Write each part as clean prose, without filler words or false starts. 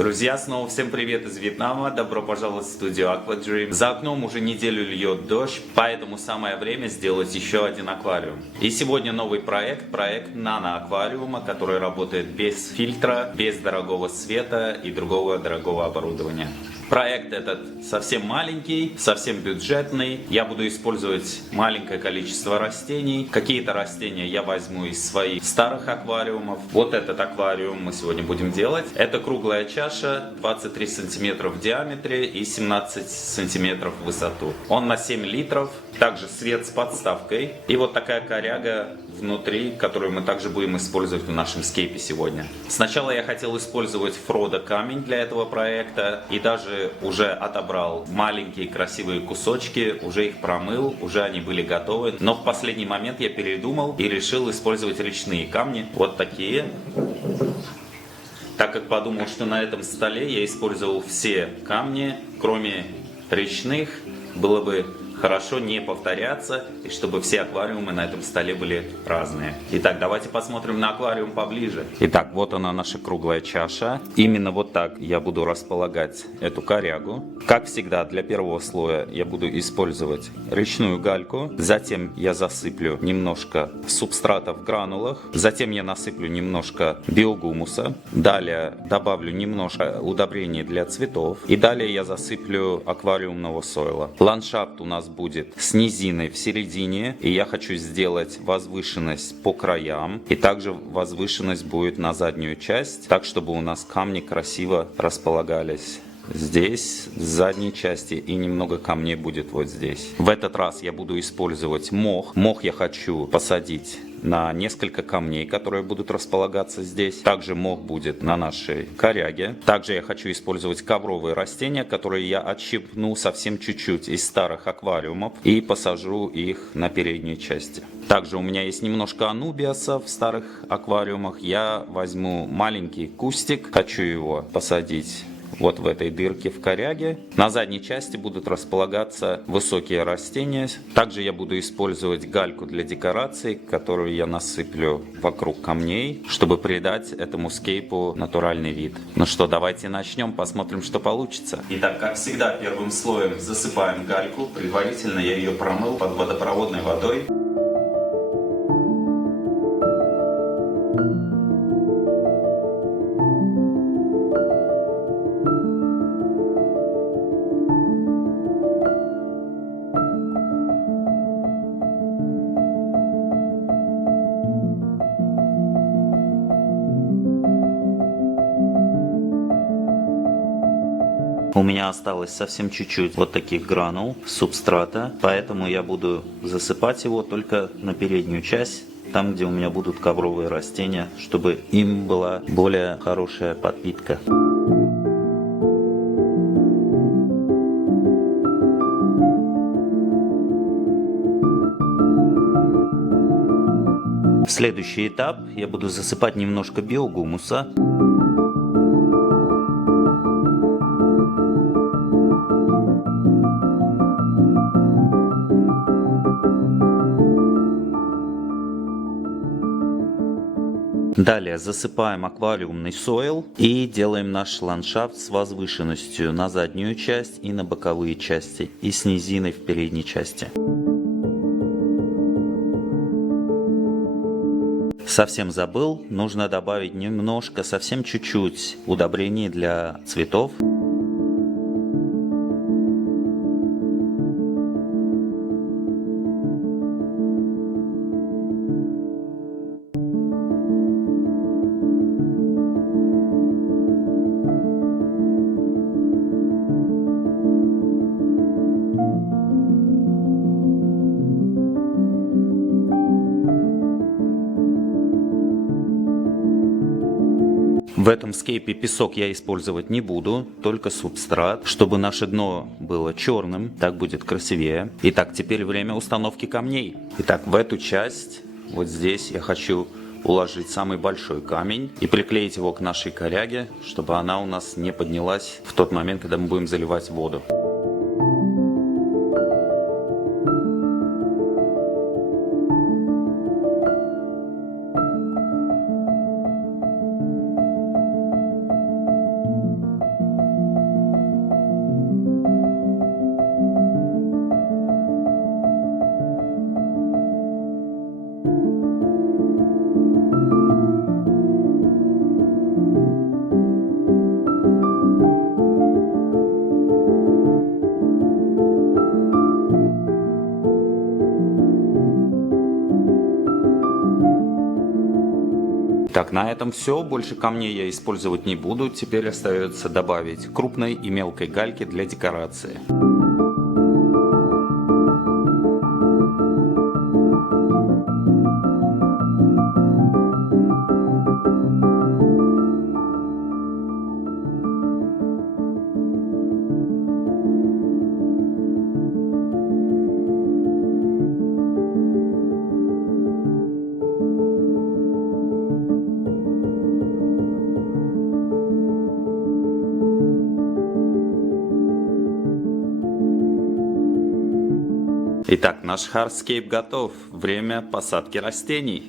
Друзья, снова всем привет из Вьетнама, добро пожаловать в студию Aquadream. За окном уже неделю льет дождь, поэтому самое время сделать еще один аквариум. И сегодня новый проект нано-аквариума, который работает без фильтра, без дорогого света и другого дорогого оборудования. Проект этот совсем маленький, совсем бюджетный. Я буду использовать маленькое количество растений. Какие-то растения я возьму из своих старых аквариумов. Вот этот аквариум мы сегодня будем делать. Это круглая чаша, 23 сантиметра в диаметре и 17 сантиметров в высоту. Он на 7 литров. Также свет с подставкой. И вот такая коряга внутри, которую мы также будем использовать в нашем скейпе сегодня. Сначала я хотел использовать Фродо камень для этого проекта. И даже уже отобрал маленькие красивые кусочки, уже их промыл, уже они были готовы. Но в последний момент я передумал и решил использовать речные камни. Вот такие. Так как подумал, что на этом столе я использовал все камни, кроме речных, было бы хорошо не повторяться, и чтобы все аквариумы на этом столе были разные. Итак, давайте посмотрим на аквариум поближе. Итак, вот она, наша круглая чаша. Именно вот так я буду располагать эту корягу. Как всегда, для первого слоя я буду использовать речную гальку. Затем я засыплю немножко субстрата в гранулах. Затем я насыплю немножко биогумуса. Далее добавлю немножко удобрений для цветов. И далее я засыплю аквариумного сойла. Ландшафт у нас будет с низиной в середине, и я хочу сделать возвышенность по краям, и также возвышенность будет на заднюю часть, так чтобы у нас камни красиво располагались здесь, в задней части, и немного камней будет вот здесь. В этот раз я буду использовать мох. Мох я хочу посадить на несколько камней, которые будут располагаться здесь. Также мох будет на нашей коряге. Также я хочу использовать ковровые растения, которые я отщипну совсем чуть-чуть из старых аквариумов и посажу их на передней части. Также у меня есть немножко анубиаса в старых аквариумах. Я возьму маленький кустик, хочу его посадить вот в этой дырке в коряге. На задней части будут располагаться высокие растения. Также я буду использовать гальку для декорации, которую я насыплю вокруг камней, чтобы придать этому скейпу натуральный вид. Ну что, давайте начнем, посмотрим, что получится. Итак, как всегда, первым слоем засыпаем гальку. Предварительно я ее промыл под водопроводной водой. У меня осталось совсем чуть-чуть вот таких гранул субстрата, поэтому я буду засыпать его только на переднюю часть, там, где у меня будут ковровые растения, чтобы им была более хорошая подпитка. В следующий этап я буду засыпать немножко биогумуса. Далее засыпаем аквариумный сойл и делаем наш ландшафт с возвышенностью на заднюю часть и на боковые части, и с низиной в передней части. Совсем забыл, нужно добавить немножко, совсем чуть-чуть удобрений для цветов. В этом скейпе песок я использовать не буду, только субстрат, чтобы наше дно было черным, так будет красивее. Итак, теперь время установки камней. Итак, в эту часть, вот здесь, я хочу уложить самый большой камень и приклеить его к нашей коряге, чтобы она у нас не поднялась в тот момент, когда мы будем заливать воду. Итак, на этом все. Больше камней я использовать не буду. Теперь остается добавить крупной и мелкой гальки для декорации. Итак, наш хардскейп готов. Время посадки растений.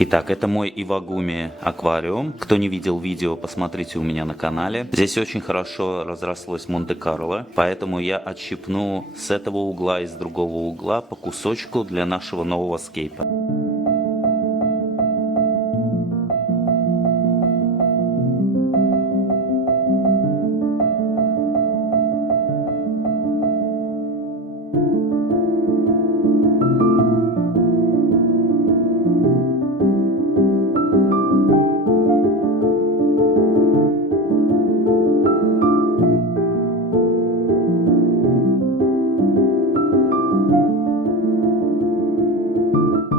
Итак, это мой Ивагуми аквариум. Кто не видел видео, посмотрите у меня на канале. Здесь очень хорошо разрослось Монте-Карло, поэтому я отщипну с этого угла и с другого угла по кусочку для нашего нового скейпа.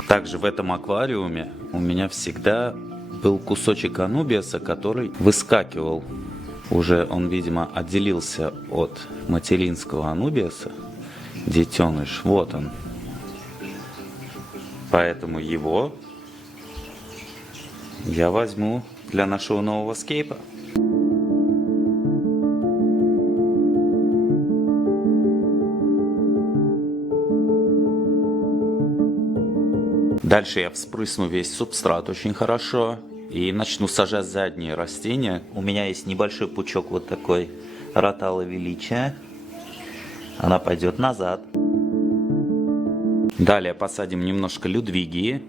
Также в этом аквариуме у меня всегда был кусочек анубиаса, который выскакивал. Уже он, видимо, отделился от материнского анубиаса. Детеныш, вот он. Поэтому его я возьму для нашего нового скейпа. Дальше я вспрысну весь субстрат очень хорошо и начну сажать задние растения. У меня есть небольшой пучок вот такой ротала величия. Она пойдет назад. Далее посадим немножко людвигии.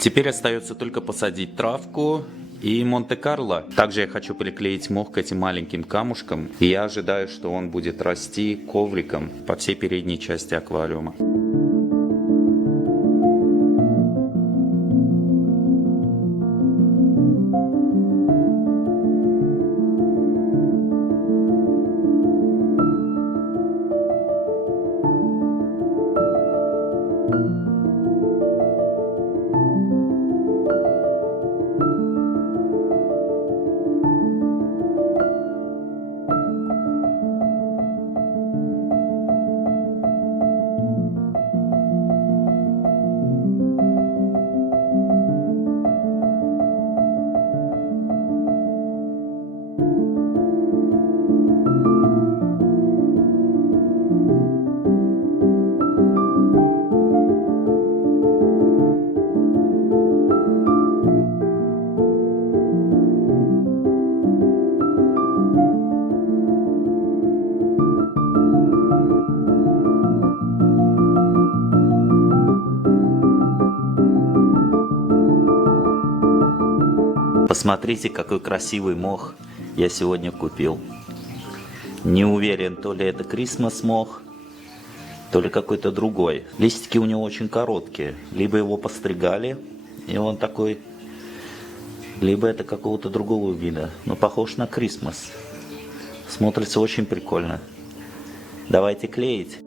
Теперь остается только посадить травку и Монте-Карло. Также я хочу приклеить мох к этим маленьким камушкам. И я ожидаю, что он будет расти ковриком по всей передней части аквариума. Посмотрите, какой красивый мох я сегодня купил. Не уверен, то ли это Christmas мох, то ли какой-то другой. Листики у него очень короткие. Либо его постригали, и он такой, либо это какого-то другого вида. Но похож на Christmas. Смотрится очень прикольно. Давайте клеить.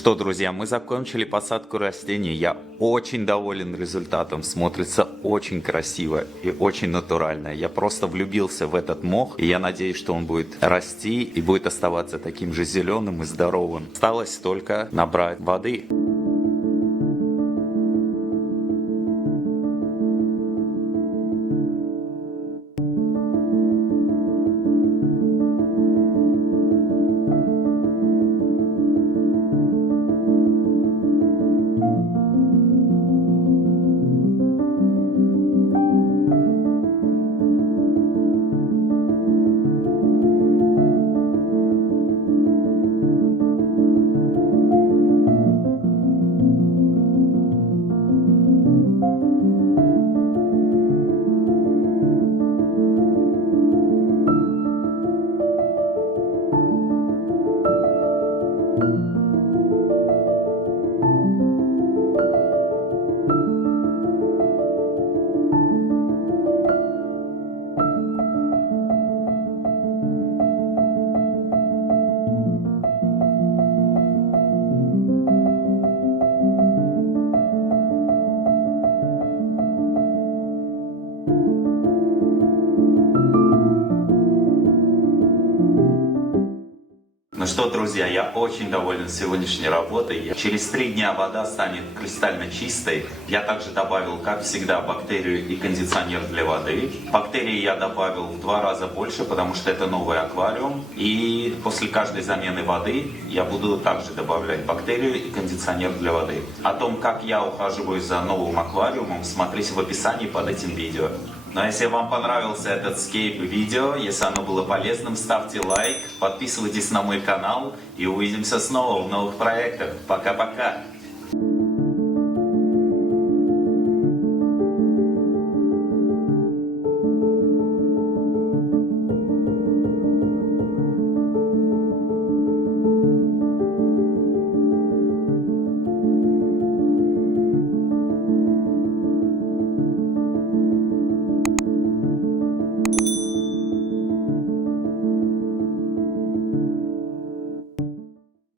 что, друзья, мы закончили посадку растений. Я очень доволен результатом. Смотрится очень красиво и очень натурально. Я просто влюбился в этот мох. И я надеюсь, что он будет расти и будет оставаться таким же зеленым и здоровым. Осталось только набрать воды. Ну что, друзья, я очень доволен сегодняшней работой. Через 3 дня вода станет кристально чистой. Я также добавил, как всегда, бактерию и кондиционер для воды. Бактерии я добавил в 2 раза больше, потому что это новый аквариум. И после каждой замены воды я буду также добавлять бактерию и кондиционер для воды. О том, как я ухаживаю за новым аквариумом, смотрите в описании под этим видео. Ну а если вам понравился этот скейп-видео, если оно было полезным, ставьте лайк, подписывайтесь на мой канал и увидимся снова в новых проектах. Пока-пока!